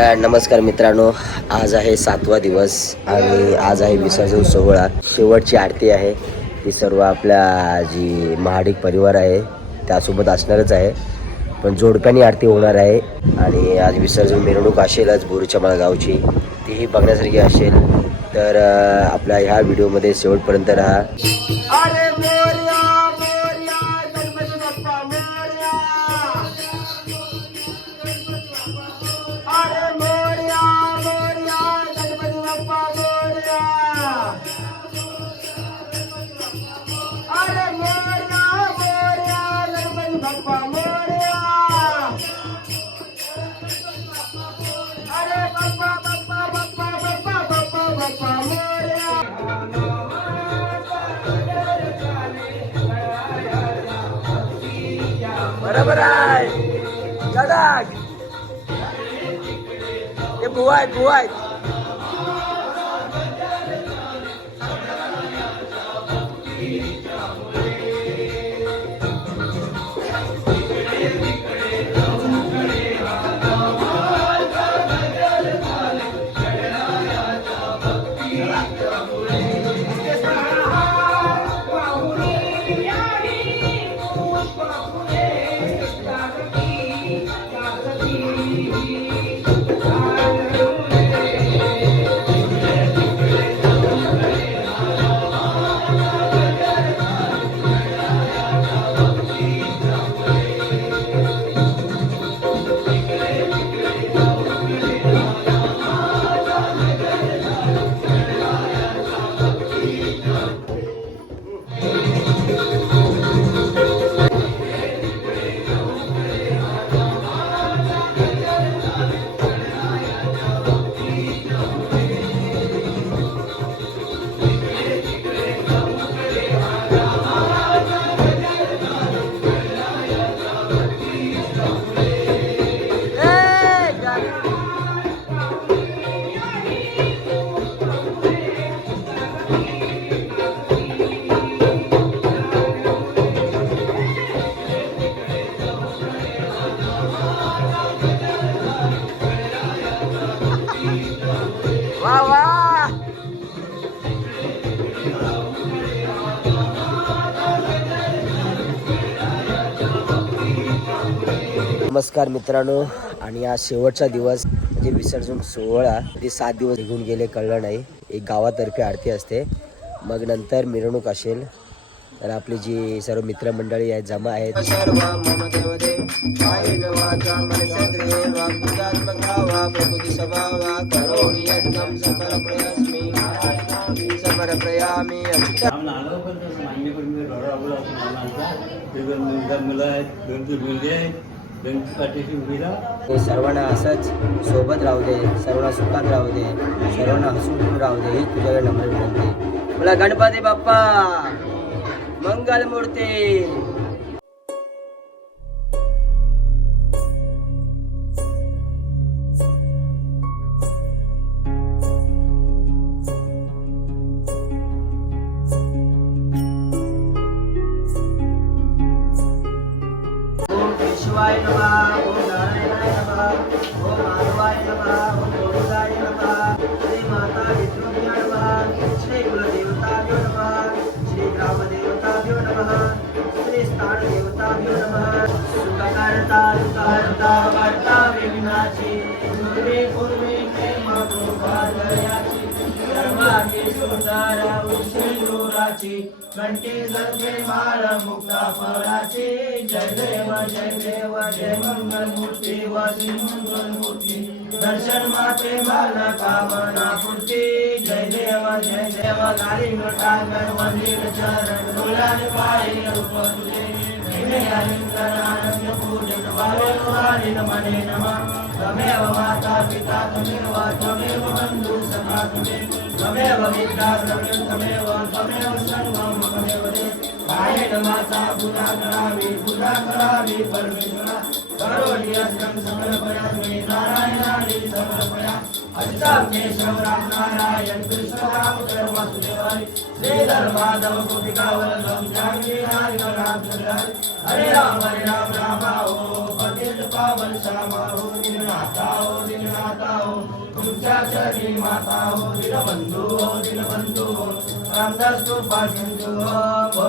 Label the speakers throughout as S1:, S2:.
S1: नमस्कार मित्रांनो आज आहे सातवा दिवस आणि आज आहे विसर्जन सोहळा. शेवटची आरती आहे. ती सर्व आपल्या जी महाडिक परिवार आहे त्यासोबत असणारच आहे. पण जोडप्यानी आरती होणार आहे आणि आज विसर्जन मिरवणूक असेलच बोरीच्या मला गावची तीही बघण्यासारखी असेल. तर आपल्या ह्या व्हिडिओमध्ये शेवटपर्यंत राहा. बरोबर आहे चढाक हे बुवा वा. वा नमस्कार मित्रांनो आणि आज शेवटचा दिवस म्हणजे विसर्जन सोहळा. ते सात दिवस निघून गेले कळलं नाही. एक गावातर्फे आरती असते. मग नंतर मिरवणूक असेल. तर आपली जी सर्व मित्रमंडळी आहेत जमा आहेत. सर्व वा
S2: ते
S1: सर्वांना असंच सोबत राहू दे सर्वांना सुखात राहू दे सर्वांना हसून राहू दे ही तुझ्याकडे नम्र विनंती. मला गणपती बाप्पा! मंगल मूर्ती फळाची घंटी सर्वे मार मुक्ता फळाची. जय देव जय देव जय मंगल मूर्ती वासी मंगल मूर्ती दर्शन माते बाल कामना पूर्ती जय देव जय देव गाली टांगण मंदिर चरण. डोळ्याने पायी रूप तुझे. आनंद पूजन. बालवारी मने नमः। तमेव माता पिता तमेव त्वमेव बन्धु सखा तमेव त्वमेव मित्रा द्रव्यं तमेव त्वमेव सर्वं त्वमेव दे कायेन माता पूजा करावी पूजा करावी परमेश्वरा करोति अस्तं समर्पयामि नारायणानि समर्पया अच्युतां नारायण श्रीधर माधव हरे राम हरे राम राम हो पतित पावन श्यामा हो दीननाथा हो दीननाथा हो तुमच्या चरणी माता हो दीनबंधू हो दीनबंधू हो रामदास कृपा सिंधू हो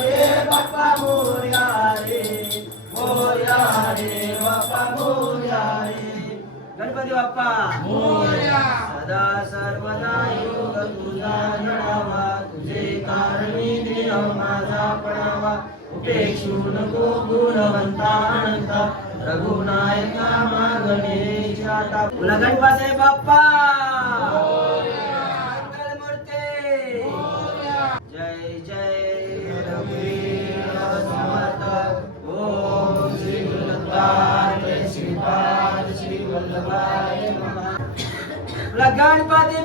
S1: रे बाप्पा मोर्या रे मोर्या रे रे गणपती बाप्पा. सदा सर्वदा योग तुझा जडावा तुझे कारणी देव माझा पडावा उपेक्षू नको गुणवंता अनंता रघुनायका मागणे गणपती बाप्पा. बोला गणपती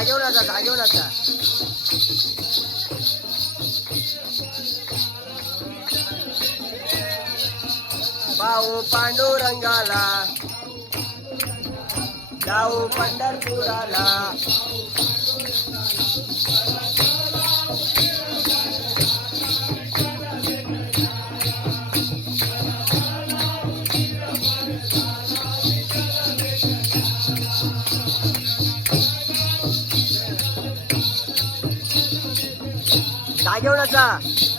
S1: जागेवर आता जागेवर आता भाऊ पांडुरंगाला जाऊ पंढरपुराला.
S3: 有了子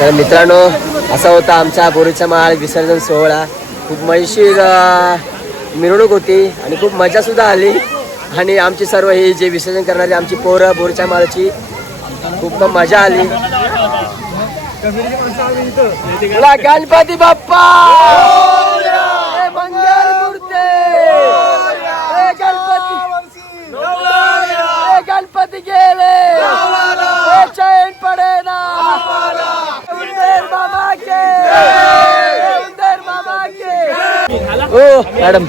S1: तर मित्रांनो असा होता आमचा बोरीचा माळ विसर्जन सोहळा. खूप मजेशीर मिरवणूक होती आणि खूप मजासुद्धा आली. आणि आमची सर्व ही जे विसर्जन करणारी आमची पोरं बोरच्या माळची खूप मजा आली. गणपती बाप्पा! मॅडम.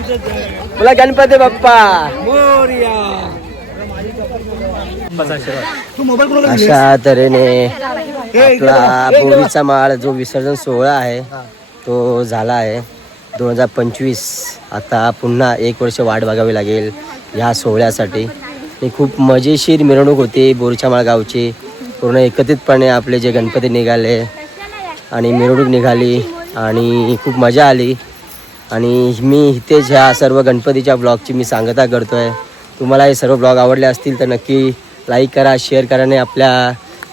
S1: बोला गणपती बाप्पा. अशा तऱ्हेने आपला बोरीचा माळ जो विसर्जन सोहळा आहे तो झाला आहे. दोन हजार पंचवीस आता पुन्हा एक वर्ष वाट बघावी लागेल ह्या सोहळ्यासाठी. ही खूप मजेशीर मिरवणूक होती बोरीच्या माळ गावची पूर्ण एकत्रितपणे आपले जे गणपती निघाले आणि मिरवणूक निघाली आणि खूप मजा आली. आणि मी इथेच ह्या सर्व गणपतीच्या ब्लॉगची मी सांगता करतो आहे तुम्हाला हे सर्व ब्लॉग आवडले असतील तर नक्की लाईक करा शेअर करा आणि आपल्या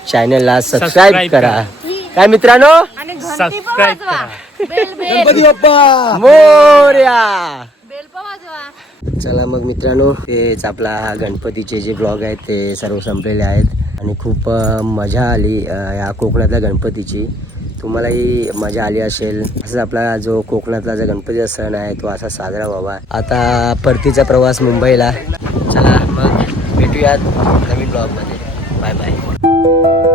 S1: चॅनलला सबस्क्राईब करा. काय मित्रांनो?
S4: गणपती बाप्पा!
S1: मोर्या! चला मग मित्रांनो तेच आपला हा गणपतीचे जे ब्लॉग आहेत ते सर्व संपलेले आहेत. आणि खूप मजा आली या कोकणातल्या गणपतीची. तुम्हालाही मजा आली असेल. असंच आपला जो कोकणातला जो गणपतीचा सण आहे तो असा साजरा व्हावा. आता परतीचा प्रवास मुंबईला. चला मग भेटूयात नवीन ब्लॉगमध्ये बाय बाय